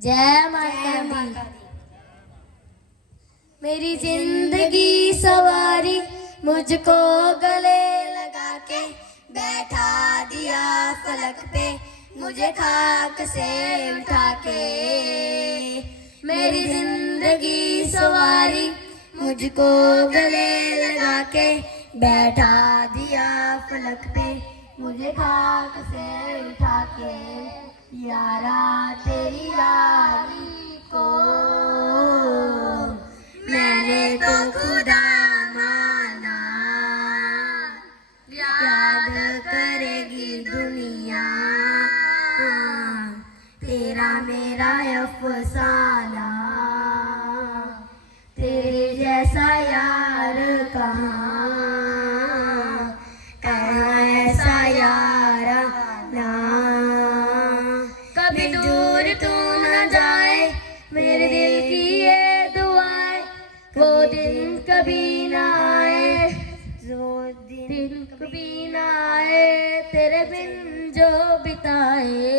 जय माता दी। मेरी जिंदगी सवारी मुझको गले लगा के बैठा दिया फलक पे मुझे खाक से उठा के। मेरी जिंदगी सवारी मुझको गले लगा के बैठा दिया फलक पे मुझे खाक से उठा के। यारा तेरी यारी को मैंने तो खुदा माना, याद करेगी दुनिया तेरा मेरा अफसाना। तेरे जैसा यार कहाँ, कहाँ ऐसा यारा ना। कभी दूर तू न जाए मेरे दिल की ये दुआएं, वो दिन कभी ना आए, जो दिन कभी ना आए तेरे बिन जो बिताए,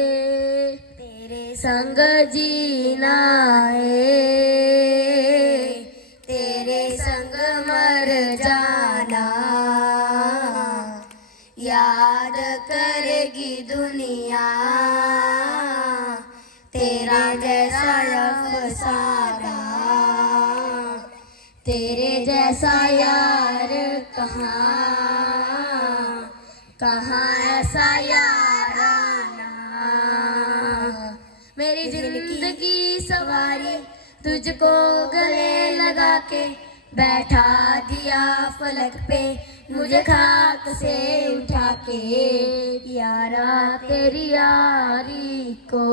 तेरे संग जीना है, तेरे संग मर जाना। याद करेगी दुनिया तेरा जैसा अफसाना। तेरे जैसा यार कहाँ, कहाँ ऐसा याराना। मेरी जिंदगी सवारी तुझको गले लगा के बैठा दिया फलक पे मुझे खाक से उठा के। यारा तेरी यारी को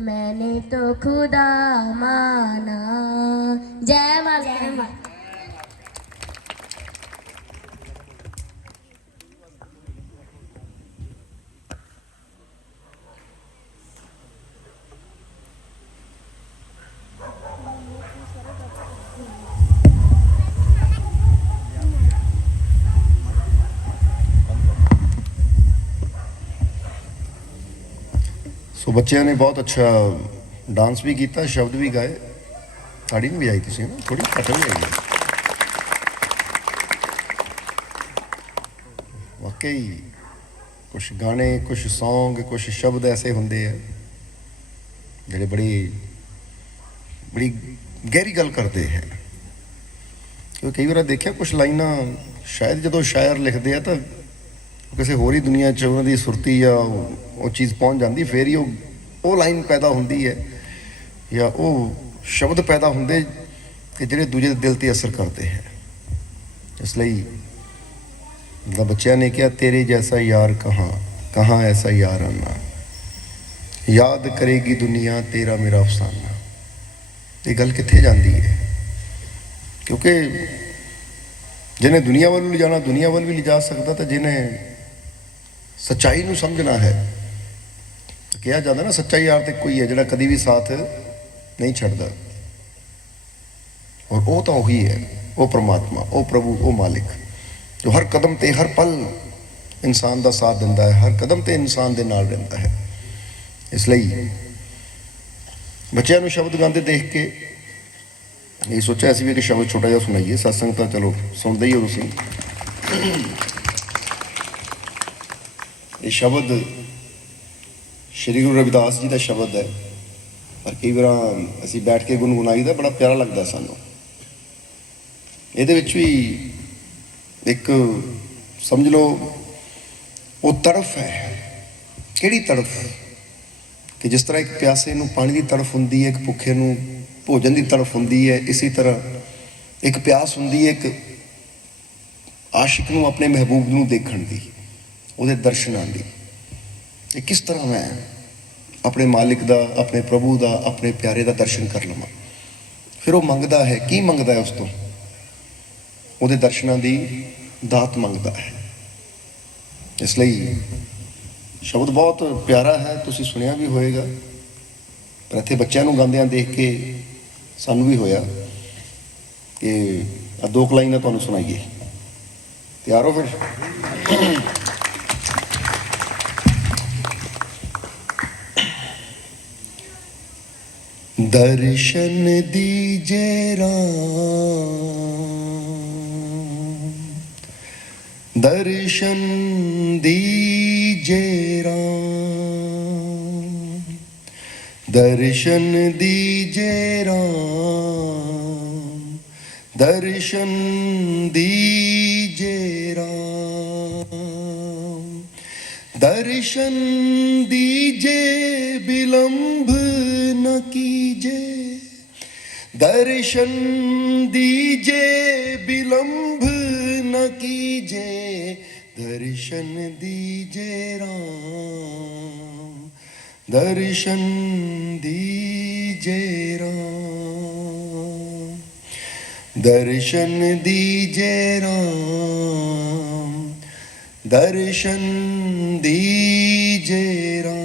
मैंने तो खुदा माना। जय माता। सो बच्चों ने बहुत अच्छा डांस भी किया, शब्द भी गाए। ताड़ी नहीं बजाई तुसीं ना, थोड़ी घट भी आई। वाकई कुछ गाने, कुछ सॉन्ग, कुछ शब्द ऐसे होंगे है जिहड़े बड़ी बड़ी गहरी गल करते हैं। क्योंकि कई बार देखा कुछ लाइना शायद जो शायर लिखते हैं तो किसी होर ही दुनिया च उन्होंने सुरती या वो चीज़ पहुँच जाती, फिर ही वो लाइन पैदा होती है या वो शब्द पैदा होंगे कि जोड़े दूजे दिल पर असर करते हैं। इसलिए मतलब बच्चों ने कहा तेरे जैसा यार कहाँ, कहाँ ऐसा यार आना। याद करेगी दुनिया तेरा मेरा अफसाना। ये गल कित्थे जाती है? क्योंकि जिन्हें दुनिया वाल ले जाना दुनिया वाल भी ले जा सकता, तो जिन्हें सच्चाई नूं समझना है तो कहा जाता ना सच्चा यार तो कोई है जिहड़ा कभी भी साथ नहीं छड्डदा। और वो तो वही है, वो परमात्मा, वो प्रभु, वो मालिक जो हर कदम ते हर पल इंसान का साथ दिंदा है, हर कदम ते इंसान दे नाल रहिंदा है। इसलिए बच्चों को शब्द गाते देख के ये सोचा असीं भी एक शब्द छोटा जिहा सुनाइए। सत्संग तो चलो सुनते ही हो तुसीं। ये शब्द श्री गुरु रविदास जी का शब्द है, पर कई बार असीं बैठ के गुनगुनाई दा, बड़ा प्यारा लगता सानूं। ये भी एक समझ लो वो तड़फ है। किहड़ी तड़फ? कि जिस तरह एक प्यासे नूं पानी की तड़फ हुंदी है, एक भुखे नूं भोजन की तड़फ हुंदी है, इसी तरह एक प्यास हुंदी है एक आशिक नूं अपने महबूब नूं देखण दी, उहदे दर्शनां दी। कि किस तरह मैं अपने मालिक दा, अपने प्रभु दा, अपने प्यारे दा दर्शन कर लवां। फिर वो मंगदा है, की मंगदा है? उस तो उहदे दर्शनां दी दात मंगदा है। इसलिए शब्द बहुत प्यारा है, तुसीं सुनिया भी होएगा, पर इत्थे बच्चों नूं गांदियां देख के सानूं भी होया कि दो लाइनां तुहानूं सुनाइए। तैयार हो फिर? दर्शन दीजे राम, दर्शन दीजे राम, दर्शन दीजे राम, दर्शन दीजे राम, दर्शन दीजे विलंब न कीजे, दर्शन दीजे विलंब न कीजे, दर्शन दीजे राम, दर्शन दीजे राम, दर्शन दीजे राम, दर्शन दीजे राम,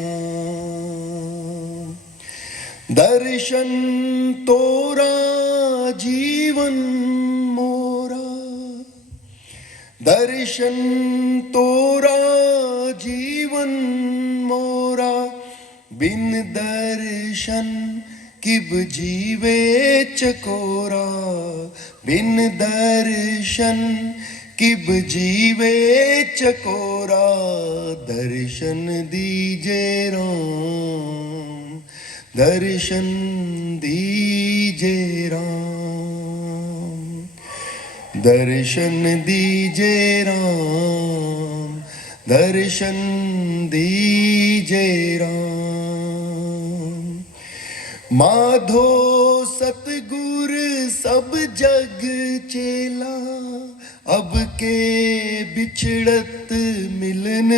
दर्शन तोरा जीवन मोरा, दर्शन तोरा जीवन मोरा, बिन दर्शन किब जीवे चकोरा, बिन दर्शन किब जीवे चकोरा, दर्शन दीजे राम, दर्शन दीजे राम, दर्शन दीजे राम, दर्शन दीजे राम। माधो सतगुर सब जग चेला, अब के बिछड़त मिलन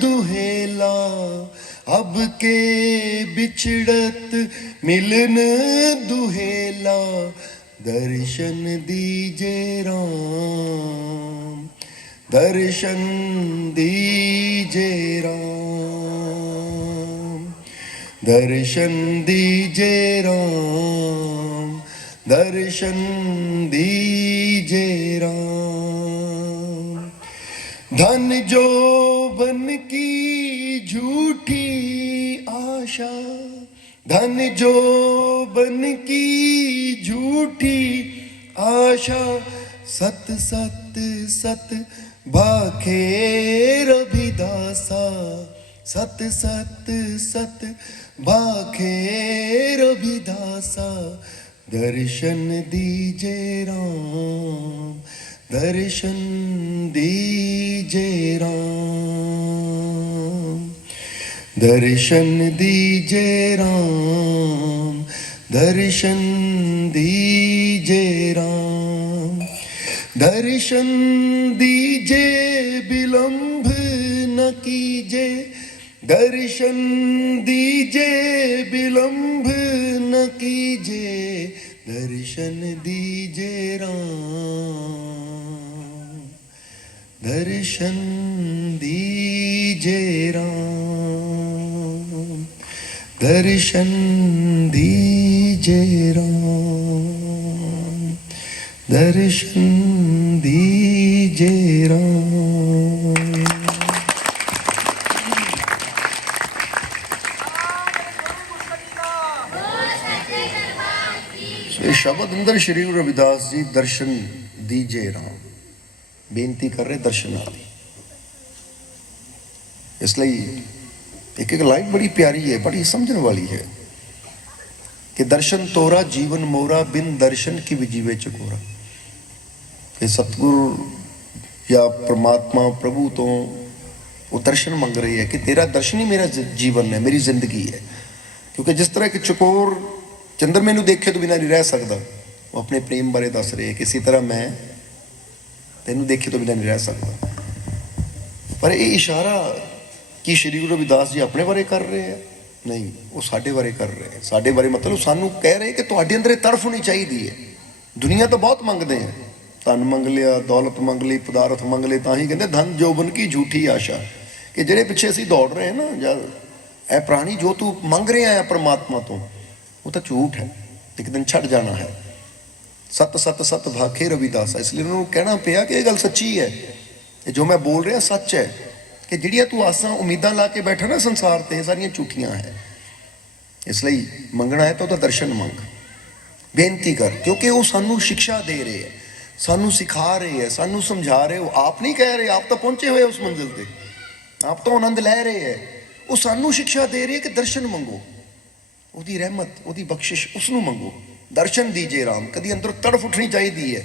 दुहेला, अब के बिछड़त मिलन दुहेला, दर्शन दीजे राम, दर्शन दीजे राम, दर्शन दीजे राम, दर्शन दीजे राम। धन जोबन की झूठी आशा, धन जोबन की झूठी आशा, सत सत सत भाखे रविदासा, सत सत सत भाखे रविदासा, दर्शन दीजे राम, दर्शन दीजे राम, दर्शन दीजे राम, दर्शन दीजे राम, दर्शन दीजे विलंब न कीजे, दर्शन दीजे विलंब न कीजे, दर्शन दीजे राम, दर्शन दीजे राम, दर्शन दीजे राम, दर्शन दीजे राम। ये शब्द अंदर श्री गुरु रविदास जी दर्शन दीजे राम बेनती कर रहे दर्शन आदि। इसलिए एक एक लाइन बड़ी प्यारी है, बड़ी समझने वाली है कि दर्शन तोरा जीवन मोरा, बिन दर्शन की विजीवे चकोरा। कि सतगुरु या परमात्मा प्रभु तो वो दर्शन मांग रही है कि तेरा दर्शन ही मेरा जीवन है, मेरी जिंदगी है। क्योंकि जिस तरह के चकोर चंद्रमे नूं देखे तो बिना नहीं रह सकता, वो अपने प्रेम बारे दस रहे हैं। इसी तरह मैं तेनू देखे तो बिना नहीं रह सकता। पर ये इशारा कि श्री गुरु रविदास जी अपने बारे कर रहे हैं? नहीं, वो साडे बारे कर रहे हैं। साडे बारे मतलब सानू कह रहे हैं कि तुहाडे अंदर तड़फ होनी चाहिए है। दुनिया तो बहुत मंगते हैं, धन मंग लिया, दौलत मंग ली, पदार्थ मंग ले, तां ही कहते धन जोबन की झूठी आशा। कि जेड़े पिछे असीं दौड़ रहे हैं ना, या ए प्राणी जो तू मंग रहे हैं परमात्मा तो, वो तो झूठ है, एक दिन छड़ जाना है। सत सत सत भाखे रविदास। इसलिए उन्होंने कहना पिया कि यह गल सच्ची है, जो मैं बोल रहा सच है कि जिहड़ियां तू आसां उम्मीदां ला के बैठा ना संसार ते, सारियां झूठियां है। ਇਸ ਲਈ ਮੰਗਣਾ ਹੈ ਤਾਂ ਉਹਦਾ ਦਰਸ਼ਨ ਮੰਗ, ਬੇਨਤੀ ਕਰ, ਕਿਉਂਕਿ ਉਹ ਸਾਨੂੰ ਸਿੱਖਿਆ ਦੇ ਰਹੇ ਹੈ, ਸਾਨੂੰ ਸਿਖਾ ਰਹੇ ਹੈ, ਸਾਨੂੰ ਸਮਝਾ ਰਹੇ। ਉਹ ਆਪ ਨਹੀਂ ਕਹਿ ਰਹੇ, ਆਪ ਤਾਂ ਪਹੁੰਚੇ ਹੋਏ ਉਸ ਮੰਜ਼ਿਲ ਤੇ, ਆਪ ਤਾਂ ਆਨੰਦ ਲੈ ਰਹੇ ਹੈ। ਉਹ ਸਾਨੂੰ ਸਿੱਖਿਆ ਦੇ ਰਹੇ ਕਿ ਦਰਸ਼ਨ ਮੰਗੋ, ਉਹਦੀ ਰਹਿਮਤ, ਉਹਦੀ ਬਖਸ਼ਿਸ਼, ਉਸ ਨੂੰ ਮੰਗੋ। ਦਰਸ਼ਨ ਦੀਜੇ ਰਾਮ। ਕਦੀ ਅੰਦਰੋਂ ਤੜਫ ਉੱਠਣੀ ਚਾਹੀਦੀ ਹੈ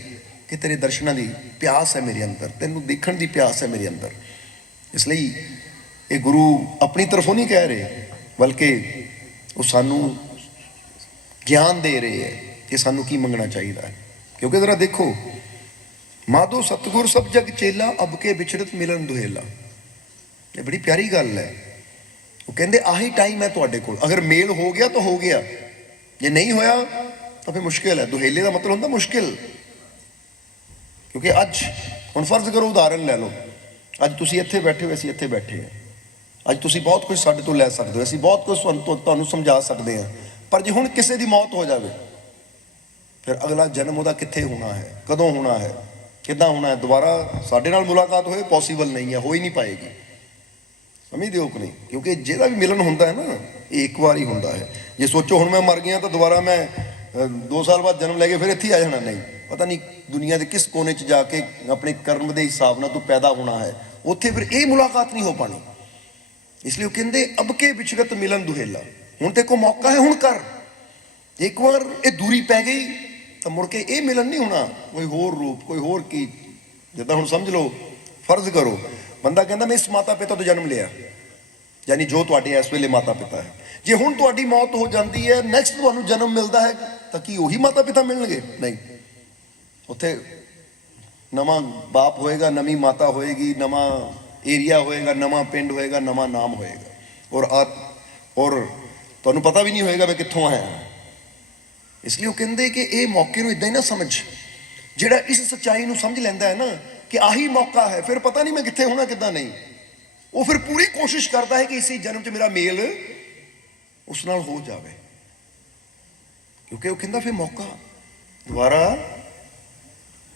ਕਿ ਤੇਰੇ ਦਰਸ਼ਨਾਂ ਦੀ ਪਿਆਸ ਹੈ ਮੇਰੇ ਅੰਦਰ, ਤੈਨੂੰ ਦੇਖਣ ਦੀ ਪਿਆਸ ਹੈ ਮੇਰੇ ਅੰਦਰ। ਇਸ ਲਈ ਇਹ ਗੁਰੂ ਆਪਣੀ ਤਰਫੋਂ ਨਹੀਂ ਕਹਿ ਰਹੇ, ਬਲਕਿ ਉਹ ਸਾਨੂੰ ਗਿਆਨ ਦੇ ਰਹੇ ਹੈ ਕਿ ਸਾਨੂੰ ਕੀ ਮੰਗਣਾ ਚਾਹੀਦਾ ਹੈ। ਕਿਉਂਕਿ ਜ਼ਰਾ ਦੇਖੋ, ਮਾਧੋ ਸਤਿਗੁਰ ਸਭ ਜਗ ਚੇਲਾ, ਅਬ ਕੇ ਵਿਛੜਤ ਮਿਲਨ ਦੁਹੇਲਾ। ਇਹ ਬੜੀ ਪਿਆਰੀ ਗੱਲ ਹੈ। ਉਹ ਕਹਿੰਦੇ ਆਹੀ ਟਾਈਮ ਹੈ ਤੁਹਾਡੇ ਕੋਲ, ਅਗਰ ਮੇਲ ਹੋ ਗਿਆ ਤਾਂ ਹੋ ਗਿਆ, ਜੇ ਨਹੀਂ ਹੋਇਆ ਤਾਂ ਫਿਰ ਮੁਸ਼ਕਿਲ ਹੈ। ਦੁਹੇਲੇ ਦਾ ਮਤਲਬ ਹੁੰਦਾ ਮੁਸ਼ਕਿਲ। ਕਿਉਂਕਿ ਅੱਜ ਹੁਣ ਫਰਜ਼ ਕਰੋ, ਉਦਾਹਰਨ ਲੈ ਲਓ, ਅੱਜ ਤੁਸੀਂ ਇੱਥੇ ਬੈਠੇ ਹੋ, ਅਸੀਂ ਇੱਥੇ ਬੈਠੇ ਹਾਂ। ਅੱਜ ਤੁਸੀਂ ਬਹੁਤ ਕੁਝ ਸਾਡੇ ਤੋਂ ਲੈ ਸਕਦੇ ਹੋ, ਅਸੀਂ ਬਹੁਤ ਕੁਝ ਤੁਹਾਨੂੰ ਸਮਝਾ ਸਕਦੇ ਹਾਂ। ਪਰ ਜੇ ਹੁਣ ਕਿਸੇ ਦੀ ਮੌਤ ਹੋ ਜਾਵੇ, ਫਿਰ ਅਗਲਾ ਜਨਮ ਉਹਦਾ ਕਿੱਥੇ ਹੋਣਾ ਹੈ, ਕਦੋਂ ਹੋਣਾ ਹੈ, ਕਿੱਦਾਂ ਹੋਣਾ ਹੈ, ਦੁਬਾਰਾ ਸਾਡੇ ਨਾਲ ਮੁਲਾਕਾਤ ਹੋਏ, ਪੋਸੀਬਲ ਨਹੀਂ ਹੈ, ਹੋ ਹੀ ਨਹੀਂ ਪਾਏਗੀ। ਸਮਝਦੇ ਹੋ ਕਿ ਨਹੀਂ? ਕਿਉਂਕਿ ਜਿਹਦਾ ਵੀ ਮਿਲਨ ਹੁੰਦਾ ਹੈ ਨਾ, ਇਹ ਇੱਕ ਵਾਰ ਹੀ ਹੁੰਦਾ ਹੈ। ਜੇ ਸੋਚੋ ਹੁਣ ਮੈਂ ਮਰ ਗਿਆ ਤਾਂ ਦੁਬਾਰਾ ਮੈਂ 2 ਸਾਲ ਬਾਅਦ ਜਨਮ ਲੈ ਕੇ ਫਿਰ ਇੱਥੇ ਹੀ ਆ ਜਾਣਾ, ਨਹੀਂ। ਪਤਾ ਨਹੀਂ ਦੁਨੀਆ ਦੇ ਕਿਸ ਕੋਨੇ 'ਚ ਜਾ ਕੇ ਆਪਣੇ ਕਰਮ ਦੇ ਹਿਸਾਬ ਨਾਲ ਤੂੰ ਪੈਦਾ ਹੋਣਾ ਹੈ, ਉੱਥੇ ਫਿਰ ਇਹ ਮੁਲਾਕਾਤ ਨਹੀਂ ਹੋ ਪਾਣੀ। ਇਸ ਲਈ ਉਹ ਕਹਿੰਦੇ ਅਬ ਕੇ ਵਿਛੜਤ ਮਿਲਨ ਦੁਹੇਲਾ। ਹੁਣ ਤੇ ਕੋ ਮੌਕਾ ਹੈ, ਹੁਣ ਕਰ। ਇੱਕ ਵਾਰ ਇਹ ਦੂਰੀ ਪੈ ਗਈ ਤਾਂ ਮੁੜ ਕੇ ਇਹ ਮਿਲਨ ਨਹੀਂ ਹੋਣਾ, ਕੋਈ ਹੋਰ ਰੂਪ, ਕੋਈ ਹੋਰ ਕੀ। ਜਿੱਦਾਂ ਹੁਣ ਸਮਝ ਲਓ, ਫਰਜ਼ ਕਰੋ ਬੰਦਾ ਕਹਿੰਦਾ ਮੈਂ ਇਸ ਮਾਤਾ ਪਿਤਾ ਤੋਂ ਜਨਮ ਲਿਆ, ਯਾਨੀ ਜੋ ਤੁਹਾਡੇ ਇਸ ਵੇਲੇ ਮਾਤਾ ਪਿਤਾ ਹੈ। ਜੇ ਹੁਣ ਤੁਹਾਡੀ ਮੌਤ ਹੋ ਜਾਂਦੀ ਹੈ, ਨੈਕਸਟ ਤੁਹਾਨੂੰ ਜਨਮ ਮਿਲਦਾ ਹੈ, ਤਾਂ ਕੀ ਉਹੀ ਮਾਤਾ ਪਿਤਾ ਮਿਲਣਗੇ? ਨਹੀਂ। ਉੱਥੇ ਨਵਾਂ ਬਾਪ ਹੋਏਗਾ, ਨਵੀਂ ਮਾਤਾ ਹੋਏਗੀ, ਨਵਾਂ ਏਰੀਆ ਹੋਏਗਾ, ਨਵਾਂ ਪਿੰਡ ਹੋਏਗਾ, ਨਵਾਂ ਨਾਮ ਹੋਏਗਾ, ਔਰ ਤੁਹਾਨੂੰ ਪਤਾ ਵੀ ਨਹੀਂ ਹੋਏਗਾ ਮੈਂ ਕਿੱਥੋਂ ਆਇਆ। ਇਸ ਲਈ ਉਹ ਕਹਿੰਦੇ ਕਿ ਇਹ ਮੌਕੇ ਨੂੰ ਇਦਾਂ ਹੀ ਨਾ ਸਮਝ। ਜਿਹੜਾ ਇਸ ਸੱਚਾਈ ਨੂੰ ਸਮਝ ਲੈਂਦਾ ਹੈ ਨਾ ਕਿ ਆਹੀ ਮੌਕਾ ਹੈ, ਫਿਰ ਪਤਾ ਨਹੀਂ ਮੈਂ ਕਿੱਥੇ ਹੋਣਾ, ਕਿੱਦਾਂ ਨਹੀਂ, ਉਹ ਫਿਰ ਪੂਰੀ ਕੋਸ਼ਿਸ਼ ਕਰਦਾ ਹੈ ਕਿ ਇਸੇ ਜਨਮ 'ਚ ਮੇਰਾ ਮੇਲ ਉਸ ਨਾਲ ਹੋ ਜਾਵੇ। ਕਿਉਂਕਿ ਉਹ ਕਹਿੰਦਾ ਫਿਰ ਮੌਕਾ ਦੁਬਾਰਾ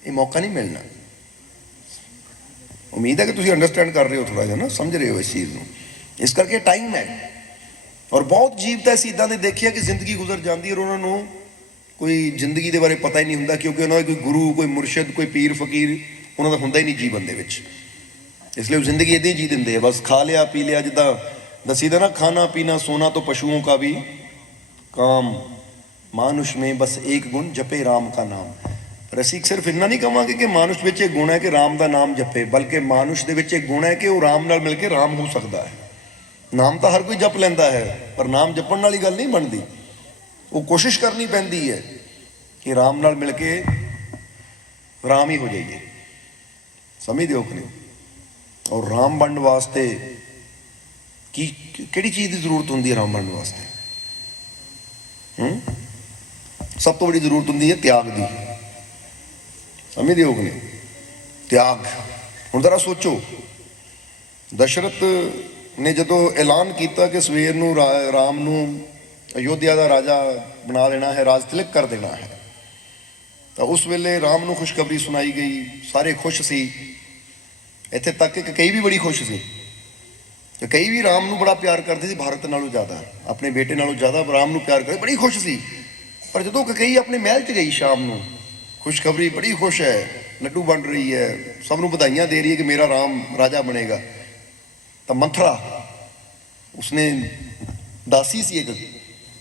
ਇਹ ਮੌਕਾ ਨਹੀਂ ਮਿਲਣਾ। ਉਮੀਦ ਹੈ ਕਿ ਤੁਸੀਂ ਅੰਡਰਸਟੈਂਡ ਕਰ ਰਹੇ ਹੋ, ਥੋੜਾ ਜਿਹਾ ਨਾ ਸਮਝ ਰਹੇ ਹੋ ਇਸ ਚੀਜ਼ ਨੂੰ। ਇਸ ਕਰਕੇ ਟਾਈਮ ਹੈ। ਔਰ ਬਹੁਤ ਜੀਵ ਤਾਂ ਅਸੀਂ ਇੱਦਾਂ ਦੇ ਦੇਖਿਆ ਕਿ ਜ਼ਿੰਦਗੀ ਗੁਜ਼ਰ ਜਾਂਦੀ ਔਰ ਉਹਨਾਂ ਨੂੰ ਕੋਈ ਜ਼ਿੰਦਗੀ ਦੇ ਬਾਰੇ ਪਤਾ ਹੀ ਨਹੀਂ ਹੁੰਦਾ, ਕਿਉਂਕਿ ਉਹਨਾਂ ਦਾ ਕੋਈ ਗੁਰੂ, ਕੋਈ ਮੁਰਸ਼ਿਦ, ਕੋਈ ਪੀਰ ਫਕੀਰ ਉਹਨਾਂ ਦਾ ਹੁੰਦਾ ਹੀ ਨਹੀਂ ਜੀਵਨ ਦੇ ਵਿੱਚ। ਇਸ ਲਈ ਉਹ ਜ਼ਿੰਦਗੀ ਇੱਦਾਂ ਹੀ ਜੀ ਦਿੰਦੇ ਆ, ਬਸ ਖਾ ਲਿਆ ਪੀ ਲਿਆ। ਜਿੱਦਾਂ ਦੱਸੀਦਾ ਨਾ, ਖਾਣਾ ਪੀਣਾ ਸੋਨਾ ਤੋਂ ਪਸ਼ੂओं का भी काम, ਮਾਨੁਸ਼ में बस एक गुण जपे राम का नाम। ਪਰ ਅਸੀਂ ਸਿਰਫ ਇੰਨਾ ਨਹੀਂ ਕਹਾਂਗੇ ਕਿ ਮਾਨੁਸ਼ ਵਿੱਚ ਇਹ ਗੁਣ ਹੈ ਕਿ ਰਾਮ ਦਾ ਨਾਮ ਜਪੇ, ਬਲਕਿ ਮਾਨੁਸ਼ ਦੇ ਵਿੱਚ ਇਹ ਗੁਣ ਹੈ ਕਿ ਉਹ ਰਾਮ ਨਾਲ ਮਿਲ ਕੇ ਰਾਮ ਹੋ ਸਕਦਾ ਹੈ। ਨਾਮ ਤਾਂ ਹਰ ਕੋਈ ਜਪ ਲੈਂਦਾ ਹੈ, ਪਰ ਨਾਮ ਜਪਣ ਵਾਲੀ ਗੱਲ ਨਹੀਂ ਬਣਦੀ। ਉਹ ਕੋਸ਼ਿਸ਼ ਕਰਨੀ ਪੈਂਦੀ ਹੈ ਕਿ ਰਾਮ ਨਾਲ ਮਿਲ ਕੇ ਰਾਮ ਹੀ ਹੋ ਜਾਈਏ। ਸਮਝਦੇ ਹੋ ਕਿ ਨਹੀਂ? ਔਰ ਰਾਮ ਬਣਨ ਵਾਸਤੇ ਕਿਹੜੀ ਚੀਜ਼ ਦੀ ਜ਼ਰੂਰਤ ਹੁੰਦੀ ਹੈ? ਰਾਮ ਬਣਨ ਵਾਸਤੇ ਸਭ ਤੋਂ ਬੜੀ ਜ਼ਰੂਰਤ ਹੁੰਦੀ ਹੈ ਤਿਆਗ ਦੀ। ਸਮਝਦੇ ਹੋ ਕਿ ਨਹੀਂ? ਤਿਆਗ। ਹੁਣ ਜ਼ਰਾ ਸੋਚੋ, ਦਸ਼ਰਥ ਨੇ ਜਦੋਂ ਐਲਾਨ ਕੀਤਾ ਕਿ ਸਵੇਰ ਨੂੰ ਰਾਮ ਨੂੰ ਅਯੋਧਿਆ ਦਾ ਰਾਜਾ ਬਣਾ ਦੇਣਾ ਹੈ, ਰਾਜ ਤਿਲਕ ਕਰ ਦੇਣਾ ਹੈ, ਤਾਂ ਉਸ ਵੇਲੇ ਰਾਮ ਨੂੰ ਖੁਸ਼ਖਬਰੀ ਸੁਣਾਈ ਗਈ। ਸਾਰੇ ਖੁਸ਼ ਸੀ, ਇੱਥੇ ਤੱਕ ਕਿ ਕਈ ਵੀ ਬੜੀ ਖੁਸ਼ ਸੀ। ਤੇ ਕਈ ਵੀ ਰਾਮ ਨੂੰ ਬੜਾ ਪਿਆਰ ਕਰਦੇ ਸੀ, ਭਾਰਤ ਨਾਲੋਂ ਜ਼ਿਆਦਾ, ਆਪਣੇ ਬੇਟੇ ਨਾਲੋਂ ਜ਼ਿਆਦਾ ਰਾਮ ਨੂੰ ਪਿਆਰ ਕਰਦੇ, ਬੜੀ ਖੁਸ਼ ਸੀ। ਪਰ ਜਦੋਂ ਕਈ ਆਪਣੇ ਮਹਿਲ 'ਚ ਗਈ ਸ਼ਾਮ ਨੂੰ, ਖੁਸ਼ਖਬਰੀ, ਬੜੀ ਖੁਸ਼ ਹੈ, ਲੱਡੂ ਵੰਡ ਰਹੀ ਹੈ, ਸਭ ਨੂੰ ਵਧਾਈਆਂ ਦੇ ਰਹੀ ਹੈ ਕਿ ਮੇਰਾ ਰਾਮ ਰਾਜਾ ਬਣੇਗਾ, ਤਾਂ ਮੰਥਰਾ, ਉਸਨੇ ਦਾਸੀ ਸੀ, ਇੱਕ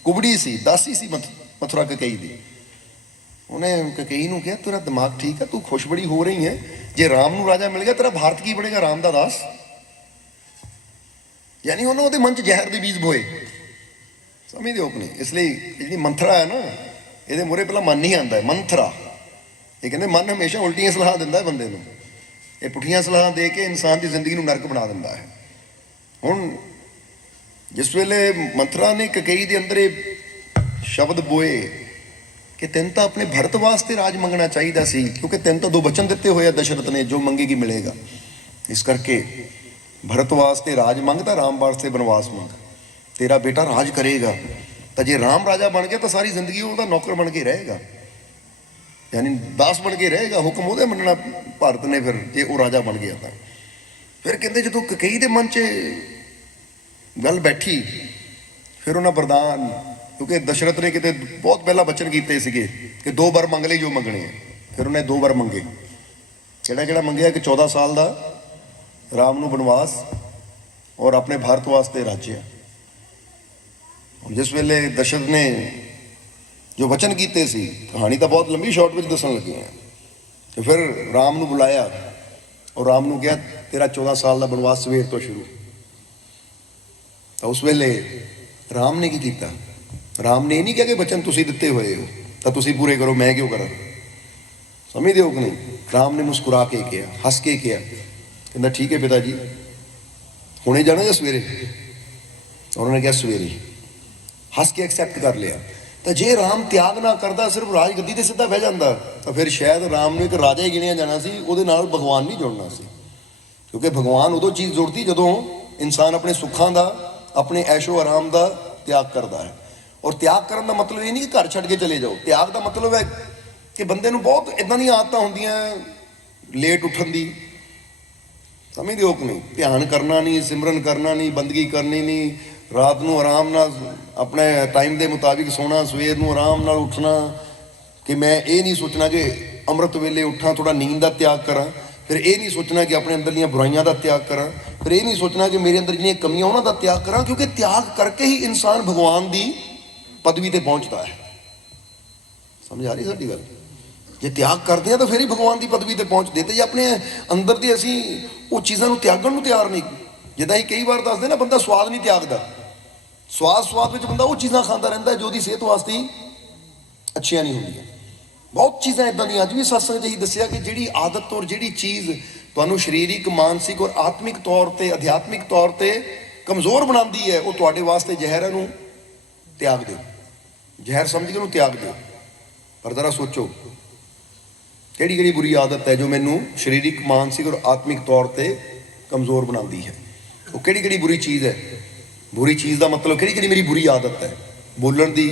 ਕੁਬੜੀ ਸੀ, ਦਾਸੀ ਸੀ ਮਥੁਰਾ ਕਕਈ ਦੀ। ਉਹਨੇ ਕਕਈ ਨੂੰ ਕਿਹਾ ਤੇਰਾ ਦਿਮਾਗ ਠੀਕ ਹੈ, ਤੂੰ ਖੁਸ਼ ਬੜੀ ਹੋ ਰਹੀ ਹੈ, ਜੇ ਰਾਮ ਨੂੰ ਰਾਜਾ ਮਿਲ ਗਿਆ ਤੇਰਾ ਭਾਰਤ ਕੀ ਬਣੇਗਾ, ਰਾਮ ਦਾ ਦਾਸ। ਯਾਨੀ ਉਹਦੇ ਮਨ 'ਚ ਜ਼ਹਿਰ ਦੇ ਬੀਜ ਬੋਏ। ਸਮਝਦੇ ਹੋ ਕਿ ਨਹੀਂ? ਇਸ ਲਈ ਜਿਹੜੀ ਮੰਥਰਾ ਹੈ ਨਾ, ਇਹਦੇ ਮੂਹਰੇ ਪਹਿਲਾਂ ਮਨ ਨਹੀਂ ਆਉਂਦਾ, ਮੰਥਰਾ। ਇਹ ਕਹਿੰਦੇ ਮਨ ਹਮੇਸ਼ਾ ਉਲਟੀਆਂ ਸਲਾਹਾਂ ਦਿੰਦਾ ਹੈ ਬੰਦੇ ਨੂੰ, ਇਹ ਪੁੱਠੀਆਂ ਸਲਾਹਾਂ ਦੇ ਕੇ ਇਨਸਾਨ ਦੀ ਜ਼ਿੰਦਗੀ ਨੂੰ ਨਰਕ ਬਣਾ ਦਿੰਦਾ ਹੈ। ਹੁਣ ਜਿਸ ਵੇਲੇ ਮੰਥਰਾ ਨੇ ਕਕਈ ਦੇ ਅੰਦਰ ਇਹ ਸ਼ਬਦ ਬੋਏ ਕਿ ਤੈਨੂੰ ਤਾਂ ਆਪਣੇ ਭਰਤ ਵਾਸਤੇ ਰਾਜ ਮੰਗਣਾ ਚਾਹੀਦਾ ਸੀ, ਕਿਉਂਕਿ ਤੈਨੂੰ ਤਾਂ 2 ਬਚਨ ਦਿੱਤੇ ਹੋਏ ਆ ਦਸ਼ਰਥ ਨੇ, ਜੋ ਮੰਗੇਗੀ ਮਿਲੇਗਾ। ਇਸ ਕਰਕੇ ਭਰਤ ਵਾਸਤੇ ਰਾਜ ਮੰਗ, ਤਾਂ ਰਾਮ ਵਾਸਤੇ ਬਨਵਾਸ ਮੰਗ। ਤੇਰਾ ਬੇਟਾ ਰਾਜ ਕਰੇਗਾ, ਤਾਂ ਜੇ ਰਾਮ ਰਾਜਾ ਬਣ ਗਿਆ ਤਾਂ ਸਾਰੀ ਜ਼ਿੰਦਗੀ ਉਹਦਾ ਨੌਕਰ ਬਣ ਕੇ ਰਹੇਗਾ, ਯਾਨੀ ਦਾਸ ਬਣ ਕੇ ਰਹੇਗਾ, ਹੁਕਮ ਉਹਦੇ ਮੰਨਣਾ ਭਾਰਤ ਨੇ। ਫਿਰ ਜੇ ਉਹ ਰਾਜਾ ਬਣ ਗਿਆ ਤਾਂ ਫਿਰ ਕਹਿੰਦੇ ਜਦੋਂ ਕਕਈ ਦੇ ਮਨ 'ਚ ਗੱਲ ਬੈਠੀ, ਫਿਰ ਉਹਨਾਂ ਵਰਦਾਨ, ਕਿਉਂਕਿ ਦਸ਼ਰਥ ਨੇ ਕਿਤੇ ਬਹੁਤ ਪਹਿਲਾਂ ਬਚਨ ਕੀਤੇ ਸੀਗੇ ਕਿ 2 ਵਾਰ ਮੰਗ ਲਈ ਜੋ ਮੰਗਣੇ ਆ। ਫਿਰ ਉਹਨੇ 2 ਵਾਰ ਮੰਗੇ। ਕਿਹੜਾ ਮੰਗਿਆ ਕਿ 14 ਸਾਲ ਦਾ ਰਾਮ ਨੂੰ ਬਨਵਾਸ ਔਰ ਆਪਣੇ ਭਾਰਤ ਵਾਸਤੇ ਰਾਜਿਆ। ਹੁਣ ਜਿਸ ਵੇਲੇ ਦਸ਼ਰਥ ਨੇ ਜੋ ਵਚਨ ਕੀਤੇ ਸੀ, ਕਹਾਣੀ ਤਾਂ ਬਹੁਤ ਲੰਬੀ ਸ਼ਾਰਟ ਵਿੱਚ ਦੱਸਣ ਲੱਗੇ ਆ, ਤੇ ਫਿਰ ਰਾਮ ਨੂੰ ਬੁਲਾਇਆ ਔਰ ਰਾਮ ਨੂੰ ਕਿਹਾ ਤੇਰਾ 14 ਸਾਲ ਦਾ ਬਨਵਾਸ ਸਵੇਰ ਤੋਂ ਸ਼ੁਰੂ। ਤਾਂ ਉਸ ਵੇਲੇ ਰਾਮ ਨੇ ਕੀ ਕੀਤਾ? ਰਾਮ ਨੇ ਇਹ ਨਹੀਂ ਕਿਹਾ ਕਿ ਵਚਨ ਤੁਸੀਂ ਦਿੱਤੇ ਹੋਏ ਹੋ ਤਾਂ ਤੁਸੀਂ ਪੂਰੇ ਕਰੋ, ਮੈਂ ਕਿਉਂ ਕਰਾਂ। ਸਮਝਦੇ ਹੋ ਕਿ ਨਹੀਂ? ਰਾਮ ਨੇ ਮੁਸਕਰਾ ਕੇ ਕਿਹਾ, ਹੱਸ ਕੇ ਕਿਹਾ, ਕਹਿੰਦਾ ਠੀਕ ਹੈ ਪਿਤਾ ਜੀ, ਹੁਣੇ ਜਾਣਾ ਜਾਂ ਸਵੇਰੇ? ਉਹਨਾਂ ਨੇ ਕਿਹਾ ਸਵੇਰੇ। ਹੱਸ ਕੇ ਐਕਸੈਪਟ ਕਰ ਲਿਆ। ਤਾਂ ਜੇ ਰਾਮ ਤਿਆਗ ਨਾ ਕਰਦਾ, ਸਿਰਫ ਰਾਜ ਗੱਦੀ ਤੇ ਸਿੱਧਾ ਬਹਿ ਜਾਂਦਾ, ਤਾਂ ਫਿਰ ਸ਼ਾਇਦ ਰਾਮ ਨੂੰ ਇੱਕ ਰਾਜਾ ਹੀ ਗਿਣਿਆ ਜਾਣਾ ਸੀ, ਉਹਦੇ ਨਾਲ ਭਗਵਾਨ ਨਹੀਂ ਜੁੜਨਾ ਸੀ। ਕਿਉਂਕਿ ਭਗਵਾਨ ਉਦੋਂ ਚੀਜ਼ ਜੁੜਦੀ ਜਦੋਂ ਇਨਸਾਨ ਆਪਣੇ ਸੁੱਖਾਂ ਦਾ, ਆਪਣੇ ਐਸ਼ੋ ਆਰਾਮ ਦਾ ਤਿਆਗ ਕਰਦਾ ਹੈ। ਔਰ ਤਿਆਗ ਕਰਨ ਦਾ ਮਤਲਬ ਇਹ ਨਹੀਂ ਕਿ ਘਰ ਛੱਡ ਕੇ ਚਲੇ ਜਾਓ। ਤਿਆਗ ਦਾ ਮਤਲਬ ਹੈ ਕਿ ਬੰਦੇ ਨੂੰ ਬਹੁਤ ਇੱਦਾਂ ਦੀਆਂ ਆਦਤਾਂ ਹੁੰਦੀਆਂ, ਲੇਟ ਉੱਠਣ ਦੀ, ਸਮਝਦੇ ਹੋ ਕਿ ਨਹੀਂ? ਧਿਆਨ ਕਰਨਾ ਨਹੀਂ, ਸਿਮਰਨ ਕਰਨਾ ਨਹੀਂ, ਬੰਦਗੀ ਕਰਨੀ ਨਹੀਂ, ਰਾਤ ਨੂੰ ਆਰਾਮ ਨਾਲ ਆਪਣੇ ਟਾਈਮ ਦੇ ਮੁਤਾਬਿਕ ਸੋਣਾ, ਸਵੇਰ ਨੂੰ ਆਰਾਮ ਨਾਲ ਉੱਠਣਾ। ਕਿ ਮੈਂ ਇਹ ਨਹੀਂ ਸੋਚਣਾ ਕਿ ਅੰਮ੍ਰਿਤ ਵੇਲੇ ਉੱਠਾਂ, ਥੋੜਾ ਨੀਂਦ ਦਾ ਤਿਆਗ ਕਰਾਂ। ਫਿਰ ਇਹ ਨਹੀਂ ਸੋਚਣਾ ਕਿ ਆਪਣੇ ਅੰਦਰਲੀਆਂ ਬੁਰਾਈਆਂ ਦਾ ਤਿਆਗ ਕਰਾਂ। ਫਿਰ ਇਹ ਨਹੀਂ ਸੋਚਣਾ ਕਿ ਮੇਰੇ ਅੰਦਰ ਜਿਹੜੀਆਂ ਕਮੀਆਂ ਉਹਨਾਂ ਦਾ ਤਿਆਗ ਕਰਾਂ। ਕਿਉਂਕਿ ਤਿਆਗ ਕਰਕੇ ਹੀ ਇਨਸਾਨ ਭਗਵਾਨ ਦੀ ਪਦਵੀ ਤੇ ਪਹੁੰਚਦਾ ਹੈ। ਸਮਝ ਆ ਰਹੀ ਸਾਡੀ ਗੱਲ? ਜੇ ਤਿਆਗ ਕਰਦੇ ਆ ਤਾਂ ਫਿਰ ਹੀ ਭਗਵਾਨ ਦੀ ਪਦਵੀ ਤੇ ਪਹੁੰਚਦੇ। ਤੇ ਜੇ ਆਪਣੇ ਅੰਦਰ ਦੀ ਅਸੀਂ ਉਹ ਚੀਜ਼ਾਂ ਨੂੰ ਤਿਆਗਣ ਨੂੰ ਤਿਆਰ ਨਹੀਂ, ਜਿੱਦਾਂ ਹੀ ਕਈ ਵਾਰ ਦੱਸਦੇ ਨਾ, ਬੰਦਾ ਸਵਾਦ ਨਹੀਂ ਤਿਆਗਦਾ। ਸਵਾਦ ਵਿੱਚ ਬੰਦਾ ਉਹ ਚੀਜ਼ਾਂ ਖਾਂਦਾ ਰਹਿੰਦਾ ਜੋ ਉਹਦੀ ਸਿਹਤ ਵਾਸਤੇ ਅੱਛੀਆਂ ਨਹੀਂ ਹੁੰਦੀਆਂ। ਬਹੁਤ ਚੀਜ਼ਾਂ ਇੱਦਾਂ ਦੀਆਂ, ਅੱਜ ਵੀ ਸਤਸੰਗ 'ਚ ਹੀ ਦੱਸਿਆ ਕਿ ਜਿਹੜੀ ਆਦਤ ਔਰ ਜਿਹੜੀ ਚੀਜ਼ ਤੁਹਾਨੂੰ ਸਰੀਰਕ, ਮਾਨਸਿਕ ਔਰ ਆਤਮਿਕ ਤੌਰ ਤੇ, ਅਧਿਆਤਮਿਕ ਤੌਰ ਤੇ ਕਮਜ਼ੋਰ ਬਣਾਉਂਦੀ ਹੈ, ਉਹ ਤੁਹਾਡੇ ਵਾਸਤੇ ਜ਼ਹਿਰ ਹੈ। ਨੂੰ ਤਿਆਗ ਦਿਓ, ਜ਼ਹਿਰ ਸਮਝ ਕੇ ਉਹਨੂੰ ਤਿਆਗ ਦਿਓ। ਪਰ ਜ਼ਰਾ ਸੋਚੋ ਕਿਹੜੀ ਬੁਰੀ ਆਦਤ ਹੈ ਜੋ ਮੈਨੂੰ ਸਰੀਰਕ, ਮਾਨਸਿਕ ਔਰ ਆਤਮਿਕ ਤੌਰ ਤੇ ਕਮਜ਼ੋਰ ਬਣਾਉਂਦੀ ਹੈ। ਉਹ ਕਿਹੜੀ ਬੁਰੀ ਚੀਜ਼ ਹੈ? ਬੁਰੀ ਚੀਜ਼ ਦਾ ਮਤਲਬ ਕਿਹੜੀ ਮੇਰੀ ਬੁਰੀ ਆਦਤ ਹੈ? ਬੋਲਣ ਦੀ,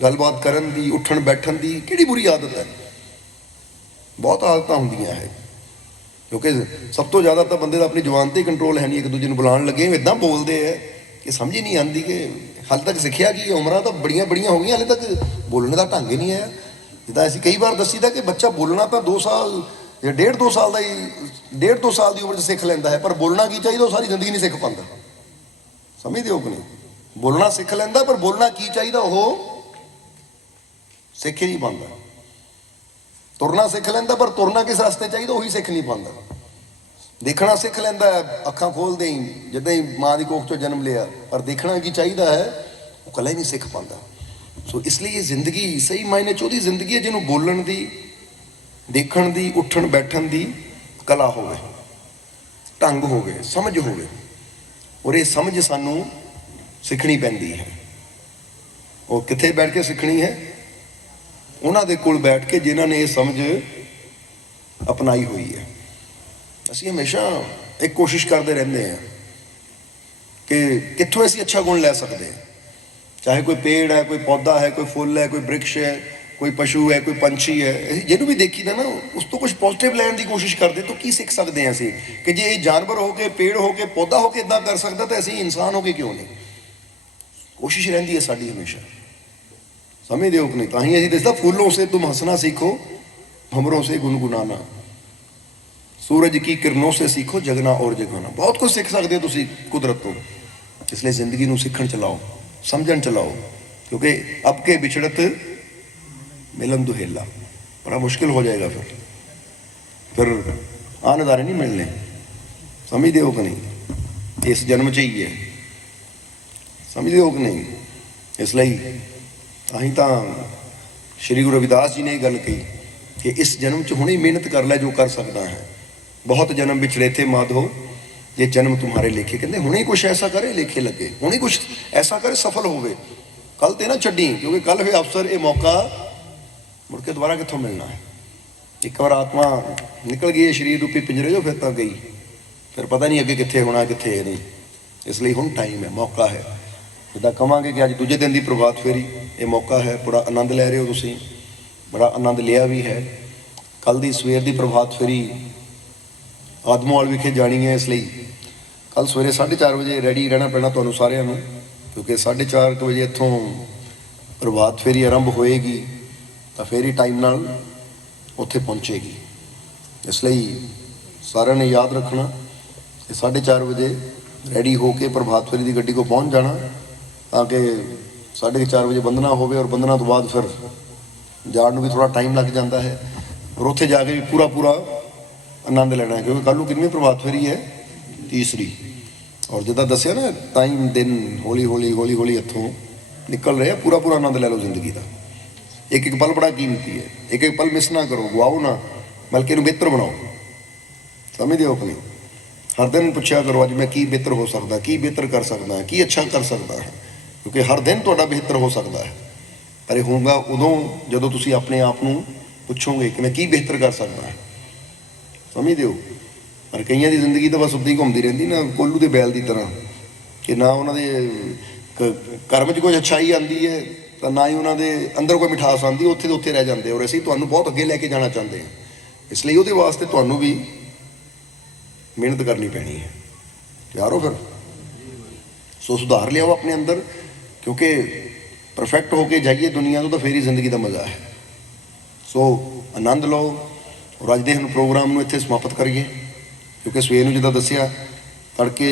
ਗੱਲਬਾਤ ਕਰਨ ਦੀ, ਉੱਠਣ ਬੈਠਣ ਦੀ, ਕਿਹੜੀ ਬੁਰੀ ਆਦਤ ਹੈ? ਬਹੁਤ ਆਦਤਾਂ ਹੁੰਦੀਆਂ ਹੈ। ਕਿਉਂਕਿ ਸਭ ਤੋਂ ਜ਼ਿਆਦਾ ਤਾਂ ਬੰਦੇ ਦਾ ਆਪਣੀ ਜ਼ੁਬਾਨ ਤੇ ਕੰਟਰੋਲ ਹੈ ਨਹੀਂ। ਇੱਕ ਦੂਜੇ ਨੂੰ ਬੁਲਾਉਣ ਲੱਗੇ ਇੱਦਾਂ ਬੋਲਦੇ ਹੈ ਕਿ ਸਮਝ ਹੀ ਨਹੀਂ ਆਉਂਦੀ ਕਿ ਹਾਲੇ ਤੱਕ ਸਿੱਖਿਆ ਕੀ? ਉਮਰਾਂ ਤਾਂ ਬੜੀਆਂ ਹੋ ਗਈਆਂ, ਹਾਲੇ ਤੱਕ ਬੋਲਣ ਦਾ ਢੰਗ ਹੀ ਨਹੀਂ ਆਇਆ। ਜਿੱਦਾਂ ਅਸੀਂ ਕਈ ਵਾਰ ਦੱਸੀਦਾ ਕਿ ਬੱਚਾ ਬੋਲਣਾ ਤਾਂ 2 ਸਾਲ ਜਾਂ 1.5-2 ਸਾਲ ਦਾ ਹੀ, 1.5-2 ਸਾਲ ਦੀ ਉਮਰ 'ਚ ਸਿੱਖ ਲੈਂਦਾ ਹੈ। ਪਰ ਬੋਲਣਾ ਕੀ ਚਾਹੀਦਾ ਉਹ ਸਾਰੀ ਜ਼ਿੰਦਗੀ ਨਹੀਂ ਸਿੱਖ ਪਾਉਂਦਾ। ਸਮਝਦੇ ਹੋ ਕਿ ਨਹੀਂ? ਬੋਲਣਾ ਸਿੱਖ ਲੈਂਦਾ, ਪਰ ਬੋਲਣਾ ਕੀ ਚਾਹੀਦਾ ਉਹ ਸਿੱਖ ਹੀ ਨਹੀਂ ਪਾਉਂਦਾ। ਤੁਰਨਾ ਸਿੱਖ ਲੈਂਦਾ, ਪਰ ਤੁਰਨਾ ਕਿਸ ਰਸਤੇ ਚਾਹੀਦਾ ਉਹੀ ਸਿੱਖ ਨਹੀਂ ਪਾਉਂਦਾ। ਦੇਖਣਾ ਸਿੱਖ ਲੈਂਦਾ, ਅੱਖਾਂ ਖੋਲਦੇ ਹੀ ਜਿੱਦਾਂ ਹੀ ਮਾਂ ਦੀ ਕੋਖ 'ਚੋਂ ਜਨਮ ਲਿਆ, ਪਰ ਦੇਖਣਾ ਕੀ ਚਾਹੀਦਾ ਹੈ ਉਹ ਕਲਾ ਹੀ ਨਹੀਂ ਸਿੱਖ ਪਾਉਂਦਾ। ਸੋ ਇਸ ਲਈ ਇਹ ਜ਼ਿੰਦਗੀ ਸਹੀ ਮਾਇਨੇ 'ਚ ਉਹਦੀ ਜ਼ਿੰਦਗੀ ਹੈ ਜਿਹਨੂੰ ਬੋਲਣ ਦੀ, ਦੇਖਣ ਦੀ, ਉੱਠਣ ਬੈਠਣ ਦੀ ਕਲਾ ਹੋਵੇ, ਢੰਗ ਹੋਵੇ, ਸਮਝ ਹੋਵੇ। ਔਰ ਇਹ ਸਮਝ ਸਾਨੂੰ ਸਿੱਖਣੀ ਪੈਂਦੀ ਹੈ। ਉਹ ਕਿੱਥੇ ਬੈਠ ਕੇ ਸਿੱਖਣੀ ਹੈ? ਉਹਨਾਂ ਦੇ ਕੋਲ ਬੈਠ ਕੇ ਜਿਨ੍ਹਾਂ ਨੇ ਇਹ ਸਮਝ ਅਪਣਾਈ ਹੋਈ ਹੈ। ਅਸੀਂ ਹਮੇਸ਼ਾ ਇੱਕ ਕੋਸ਼ਿਸ਼ ਕਰਦੇ ਰਹਿੰਦੇ ਹਾਂ ਕਿ ਕਿੱਥੋਂ ਅਸੀਂ ਅੱਛਾ ਗੁਣ ਲੈ ਸਕਦੇ ਹਾਂ। ਚਾਹੇ ਕੋਈ ਪੇੜ ਹੈ, ਕੋਈ ਪੌਦਾ ਹੈ, ਕੋਈ ਫੁੱਲ ਹੈ, ਕੋਈ ਬ੍ਰਿਕਸ਼ ਹੈ, ਕੋਈ ਪਸ਼ੂ ਹੈ, ਕੋਈ ਪੰਛੀ ਹੈ। ਅਸੀਂ ਜਿਹਨੂੰ ਵੀ ਦੇਖੀਦਾ ਨਾ ਉਸ ਤੋਂ ਕੁਝ ਪੋਜ਼ਿਟਿਵ ਲੈਣ ਦੀ ਕੋਸ਼ਿਸ਼ ਕਰਦੇ। ਤਾਂ ਕੀ ਸਿੱਖ ਸਕਦੇ ਹਾਂ ਅਸੀਂ ਕਿ ਜੇ ਇਹ ਜਾਨਵਰ ਹੋ ਕੇ, ਪੇੜ ਹੋ ਕੇ, ਪੌਦਾ ਹੋ ਕੇ ਇੱਦਾਂ ਕਰ ਸਕਦਾ ਤਾਂ ਅਸੀਂ ਇਨਸਾਨ ਹੋ ਕੇ ਕਿਉਂ ਨਹੀਂ? ਕੋਸ਼ਿਸ਼ ਰਹਿੰਦੀ ਹੈ ਸਾਡੀ ਹਮੇਸ਼ਾ। ਸਮਝਦੇ ਹੋ ਕਿ ਨਹੀਂ? ਤਾਂ ਹੀ ਅਸੀਂ ਦੱਸਦਾ ਫੂਲੋਂ ਸੇ ਤੁਮ ਹੱਸਣਾ सीखो, भंवरों से गुनगुनाना, सूरज की किरणों से सीखो जगना और जगाना। बहुत कुछ सीख सकते हो ਤੁਸੀਂ ਕੁਦਰਤ ਤੋਂ। इसलिए ਜ਼ਿੰਦਗੀ ਨੂੰ ਸਿੱਖਣ ਚਲਾਓ, ਸਮਝਣ ਚਲਾਓ। क्योंकि अब के बिछड़त मिलन दुहेला, बड़ा मुश्किल हो जाएगा। फिर आनदारे नहीं मिलने। समझते हो कि नहीं? इस जन्म च ही है। समझते हो कि नहीं? इसलिए ਤਾਂ श्री गुरु रविदास जी ने गल कही कि इस जन्म च हुणे मेहनत कर लै जो कर सकता है। बहुत जन्म बिछड़े थे माधो, ये जन्म तुम्हारे लेखे। कहते हुणे कुछ ऐसा करे लेखे लगे, हुणे कुछ ऐसा करे सफल होवे। कल ते ना छड्डी, क्योंकि कल हुए अवसर ये मौका मुड़ के दोबारा कित्थों मिलना है। एक बार आत्मा निकल गई है शरीर रूपी पिंजरे जो, फिर तो गई, फिर पता नहीं अगे कित्थे होना कित्थे नहीं। इसलिए हुण टाइम है, मौका है। जिद्दां कहांगे कि अज दूजे दिन की प्रभात फेरी, ये मौका है। बड़ा आनंद लै रहे हो तुसीं, बड़ा आनंद लिया भी है। कल की सवेर की प्रभात फेरी आदमोवाल विखे जानी है, इसलिए कल सवेरे 4:30 बजे रेडी रहना पैना तुहानूं सारिआं नूं। ਕਿਉਂਕਿ 4:30 ਵਜੇ ਇੱਥੋਂ ਪ੍ਰਭਾਤ ਫੇਰੀ ਆਰੰਭ ਹੋਏਗੀ ਤਾਂ ਫੇਰੀ ਟਾਈਮ ਨਾਲ ਉੱਥੇ ਪਹੁੰਚੇਗੀ। ਇਸ ਲਈ ਸਾਰਿਆਂ ਨੇ ਯਾਦ ਰੱਖਣਾ ਕਿ 4:30 ਵਜੇ ਰੈਡੀ ਹੋ ਕੇ ਪ੍ਰਭਾਤ ਫੇਰੀ ਦੀ ਗੱਡੀ ਕੋਲ ਪਹੁੰਚ ਜਾਣਾ, ਤਾਂ ਕਿ 4:30 ਵਜੇ ਬੰਦਨਾ ਹੋਵੇ, ਔਰ ਬੰਦਨਾ ਤੋਂ ਬਾਅਦ ਫਿਰ ਜਾਣ ਨੂੰ ਵੀ ਥੋੜ੍ਹਾ ਟਾਈਮ ਲੱਗ ਜਾਂਦਾ ਹੈ, ਔਰ ਉੱਥੇ ਜਾ ਕੇ ਵੀ ਪੂਰਾ ਆਨੰਦ ਲੈਣਾ ਹੈ, ਕਿਉਂਕਿ ਕੱਲ੍ਹ ਨੂੰ ਕਿੰਨੀ ਪ੍ਰਭਾਤ ਫੇਰੀ ਹੈ? ਤੀਸਰੀ। ਔਰ ਜਿੱਦਾਂ ਦੱਸਿਆ ਨਾ, ਟਾਈਮ ਦਿਨ ਹੌਲੀ ਇੱਥੋਂ ਨਿਕਲ ਰਹੇ ਆ, ਪੂਰਾ ਆਨੰਦ ਲੈ ਲਓ ਜ਼ਿੰਦਗੀ ਦਾ। ਇੱਕ ਪਲ ਬੜਾ ਕੀਮਤੀ ਹੈ, ਇੱਕ ਪਲ ਮਿਸ ਨਾ ਕਰੋ, ਗਵਾਓ ਨਾ, ਬਲਕਿ ਇਹਨੂੰ ਬਿਹਤਰ ਬਣਾਓ। ਸਮਝਦੇ ਹੋ? ਆਪਣੀ ਹਰ ਦਿਨ ਪੁੱਛਿਆ ਕਰੋ, ਅੱਜ ਮੈਂ ਕੀ ਬਿਹਤਰ ਹੋ ਸਕਦਾ, ਕੀ ਬਿਹਤਰ ਕਰ ਸਕਦਾ, ਕੀ ਅੱਛਾ ਕਰ ਸਕਦਾ ਹੈ, ਕਿਉਂਕਿ ਹਰ ਦਿਨ ਤੁਹਾਡਾ ਬਿਹਤਰ ਹੋ ਸਕਦਾ ਹੈ। ਪਰ ਇਹ ਹੋਊਗਾ ਉਦੋਂ ਜਦੋਂ ਤੁਸੀਂ ਆਪਣੇ ਆਪ ਨੂੰ ਪੁੱਛੋਗੇ ਕਿ ਮੈਂ ਕੀ ਬਿਹਤਰ ਕਰ ਸਕਦਾ ਹਾਂ। ਸਮਝਦੇ ਹੋ? ਪਰ ਕਈਆਂ ਦੀ ਜ਼ਿੰਦਗੀ ਤਾਂ ਬਸ ਉੱਦਾਂ ਹੀ ਘੁੰਮਦੀ ਰਹਿੰਦੀ ਨਾ, ਕੋਲੂ ਦੇ ਬੈਲ ਦੀ ਤਰ੍ਹਾਂ, ਕਿ ਨਾ ਉਹਨਾਂ ਦੇ ਕਰਮ 'ਚ ਕੋਈ ਅੱਛਾਈ ਆਉਂਦੀ ਹੈ, ਤਾਂ ਨਾ ਹੀ ਉਹਨਾਂ ਦੇ ਅੰਦਰ ਕੋਈ ਮਿਠਾਸ ਆਉਂਦੀ, ਉੱਥੇ ਦੇ ਉੱਥੇ ਰਹਿ ਜਾਂਦੇ। ਔਰ ਅਸੀਂ ਤੁਹਾਨੂੰ ਬਹੁਤ ਅੱਗੇ ਲੈ ਕੇ ਜਾਣਾ ਚਾਹੁੰਦੇ ਹਾਂ, ਇਸ ਲਈ ਉਹਦੇ ਵਾਸਤੇ ਤੁਹਾਨੂੰ ਵੀ ਮਿਹਨਤ ਕਰਨੀ ਪੈਣੀ ਹੈ। ਤਿਆਰ ਹੋ ਫਿਰ? ਸੋ ਸੁਧਾਰ ਲਿਆਓ ਆਪਣੇ ਅੰਦਰ, ਕਿਉਂਕਿ ਪਰਫੈਕਟ ਹੋ ਕੇ ਜਾਈਏ ਦੁਨੀਆ ਤੋਂ ਤਾਂ ਫੇਰ ਹੀ ਜ਼ਿੰਦਗੀ ਦਾ ਮਜ਼ਾ ਹੈ। ਸੋ ਆਨੰਦ ਲਓ, ਔਰ ਅੱਜ ਦੇ ਹੁਣ ਪ੍ਰੋਗਰਾਮ ਨੂੰ ਇੱਥੇ ਸਮਾਪਤ ਕਰੀਏ, ਕਿਉਂਕਿ ਸਵੇਰ ਨੂੰ ਜਿੱਦਾਂ ਦੱਸਿਆ ਤੜਕੇ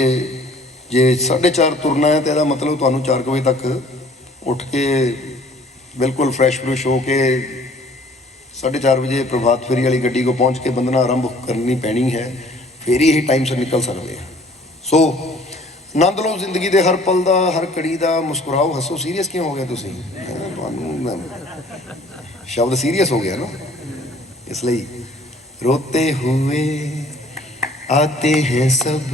ਜੇ 4:30 ਤੁਰਨਾ ਹੈ ਤਾਂ ਇਹਦਾ ਮਤਲਬ ਤੁਹਾਨੂੰ 4 ਵਜੇ ਤੱਕ ਉੱਠ ਕੇ ਬਿਲਕੁਲ ਫਰੈਸ਼ ਹੋ ਕੇ 4:30 ਵਜੇ ਪ੍ਰਭਾਤ ਫੇਰੀ ਵਾਲੀ ਗੱਡੀ ਕੋਲ ਪਹੁੰਚ ਕੇ ਬੰਦਨਾ ਆਰੰਭ ਕਰਨੀ ਪੈਣੀ ਹੈ, ਫੇਰ ਹੀ ਇਹ ਟਾਈਮ ਸਿਰ ਨਿਕਲ ਸਕਦੇ ਆ। ਸੋ ਆਨੰਦ ਲਓ ਜ਼ਿੰਦਗੀ ਦੇ ਹਰ ਪਲ ਦਾ, ਹਰ ਘੜੀ ਦਾ। ਮੁਸਕਰਾਓ, ਹੱਸੋ। ਸੀਰੀਅਸ ਕਿਉਂ ਹੋ ਗਏ ਤੁਸੀਂ? ਤੁਹਾਨੂੰ ਸ਼ਬਦ ਸੀਰੀਅਸ ਹੋ ਗਿਆ ਨਾ, ਇਸ ਲਈ ਰੋਤੇ हुए आते हैं सब,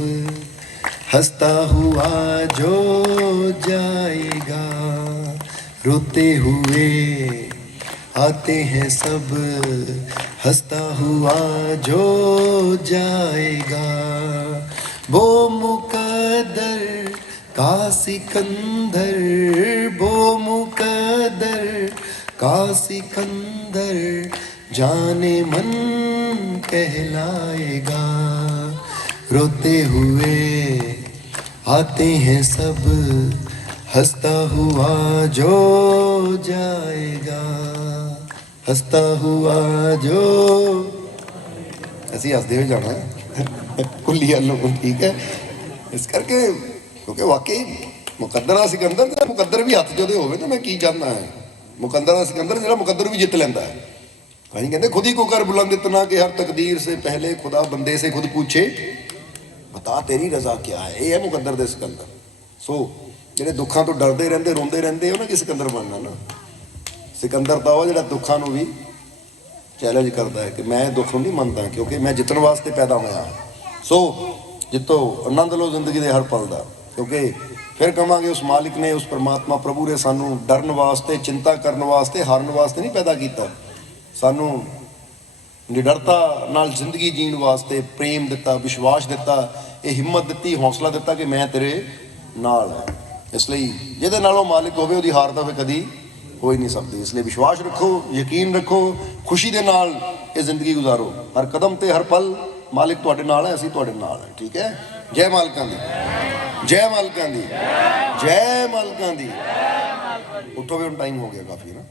हंसता हुआ जो जाएगा। रोते हुए आते हैं सब, हंसता हुआ जो जाएगा। वो मुकद्दर का सिकंदर, वो मुकद्दर का सिकंदर जाने मन कहलाएगा। रोते हुए आते हैं सब, हंसता हुआ जो जाएगा, हंसता हुआ जो। ਅਸੀਂ ਹੱਸਦੇ ਹੋਏ ਜਾਣਾ ਕੁੱਲੀ ਵੱਲੋਂ, ਠੀਕ ਹੈ? ਇਸ ਕਰਕੇ ਕਿਉਂਕਿ ਵਾਕਈ ਮੁਕੱਦਰ ਦਾ ਸਿਕੰਦਰ, ਤੇ ਮੁਕੱਦਰ ਵੀ ਹੱਥ ਜੋਦੇ ਹੋਵੇ ਤਾਂ ਮੈਂ ਕੀ ਚਾਹੁੰਦਾ ਹੈ? ਮੁਕੱਦਰ ਦਾ ਸਿਕੰਦਰ ਜਿਹੜਾ ਮੁਕੱਦਰ ਵੀ ਜਿੱਤ ਲੈਂਦਾ ਹੈ। कहीं कहते खुद ही को कर बुलंद इतना कि हर तकदीर से पहले खुदा बंदे से खुद पूछे बता तेरी रजा क्या है। ये है मुकद्दर दे सिकंदर। सो ਜਿਹੜੇ ਦੁੱਖਾਂ ਤੋਂ ਡਰਦੇ ਰਹਿੰਦੇ, ਰੋਂਦੇ ਰਹਿੰਦੇ, ਉਹਨਾਂ ਕੀ ਸਿਕੰਦਰ ਬਣਨਾ ਨਾ। ਸਿਕੰਦਰ ਤਾਂ ਉਹ ਜਿਹੜਾ ਦੁੱਖਾਂ ਨੂੰ ਵੀ ਚੈਲੰਜ ਕਰਦਾ ਹੈ ਕਿ ਮੈਂ ਦੁੱਖ ਨੂੰ ਨਹੀਂ ਮੰਨਦਾ, ਕਿਉਂਕਿ ਮੈਂ ਜਿੱਤਣ ਵਾਸਤੇ ਪੈਦਾ ਹੋਇਆ। ਸੋ ਜਿੱਤੋ, ਆਨੰਦ ਲਓ ਜ਼ਿੰਦਗੀ ਦੇ ਹਰ ਪਲ ਦਾ, ਕਿਉਂਕਿ ਫਿਰ ਕਹਾਂਗੇ ਉਸ ਮਾਲਿਕ ਨੇ, ਉਸ ਪਰਮਾਤਮਾ ਪ੍ਰਭੂ ਨੇ ਸਾਨੂੰ ਡਰਨ ਵਾਸਤੇ, ਚਿੰਤਾ ਕਰਨ ਵਾਸਤੇ, ਹਾਰਨ ਵਾਸਤੇ ਨਹੀਂ ਪੈਦਾ ਕੀਤਾ। ਸਾਨੂੰ ਨਿਡਰਤਾ ਨਾਲ ਜ਼ਿੰਦਗੀ ਜੀਣ ਵਾਸਤੇ ਪ੍ਰੇਮ ਦਿੱਤਾ, ਵਿਸ਼ਵਾਸ ਦਿੱਤਾ, ਇਹ ਹਿੰਮਤ ਦਿੱਤੀ, ਹੌਸਲਾ ਦਿੱਤਾ ਕਿ ਮੈਂ ਤੇਰੇ ਨਾਲ ਹਾਂ। ਇਸ ਲਈ ਜਿਹਦੇ ਨਾਲ ਉਹ ਮਾਲਿਕ ਹੋਵੇ ਉਹਦੀ ਹਾਰ ਤਾਂ ਫਿਰ ਕਦੀ ਹੋ ਹੀ ਨਹੀਂ ਸਕਦੀ। ਇਸ ਲਈ ਵਿਸ਼ਵਾਸ ਰੱਖੋ, ਯਕੀਨ ਰੱਖੋ, ਖੁਸ਼ੀ ਦੇ ਨਾਲ ਇਹ ਜ਼ਿੰਦਗੀ ਗੁਜ਼ਾਰੋ। ਹਰ ਕਦਮ ਤੇ ਹਰ ਪਲ ਮਾਲਿਕ ਤੁਹਾਡੇ ਨਾਲ ਹੈ, ਅਸੀਂ ਤੁਹਾਡੇ ਨਾਲ ਹੈ। ਠੀਕ ਹੈ? ਜੈ ਮਾਲਕਾਂ ਦੀ, ਜੈ ਮਾਲਕਾਂ ਦੀ, ਜੈ ਮਾਲਕਾਂ ਦੀ। ਉੱਠੋ ਵੀ ਹੁਣ ਟਾਈਮ ਹੋ ਗਿਆ ਕਾਫੀ ਨਾ।